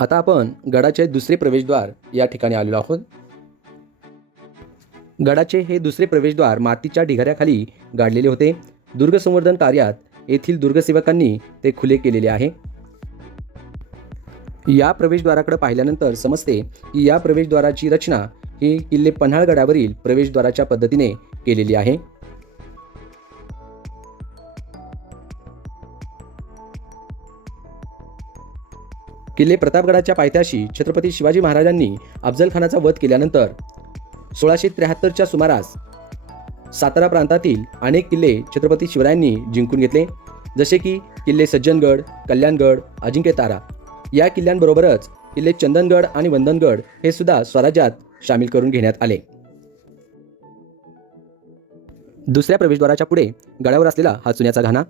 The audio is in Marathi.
आता आपण गडाचे दुसरे प्रवेशद्वार या ठिकाणी आलेलो आहोत. गडाचे हे दुसरे प्रवेशद्वार मातीच्या ढिगाऱ्याखाली गाडलेले होते. दुर्ग संवर्धन कार्यात येथील दुर्गसेवकांनी ते खुले केलेले आहे. या प्रवेशद्वाराकडे पाहिल्यानंतर समजते की या प्रवेशद्वाराची रचना ही किल्ले पन्हाळगडावरील प्रवेशद्वाराच्या पद्धतीने केलेली आहे. किल्ले प्रतापगडाच्या पायथ्याशी छत्रपती शिवाजी महाराजांनी अफजलखानाचा वध केल्यानंतर सोळाशे त्र्याहत्तरच्या सुमारास सातारा प्रांतातील अनेक किल्ले छत्रपती शिवरायांनी जिंकून घेतले जसे की किल्ले सज्जनगड कल्याणगड अजिंक्यतारा या किल्ल्यांबरोबरच किल्ले चंदनगड आणि वंदनगड हे सुद्धा स्वराज्यात सामील करून घेण्यात आले. दुसऱ्या प्रवेशद्वाराच्या पुढे गडावर असलेला हा चुन्याचा घाणा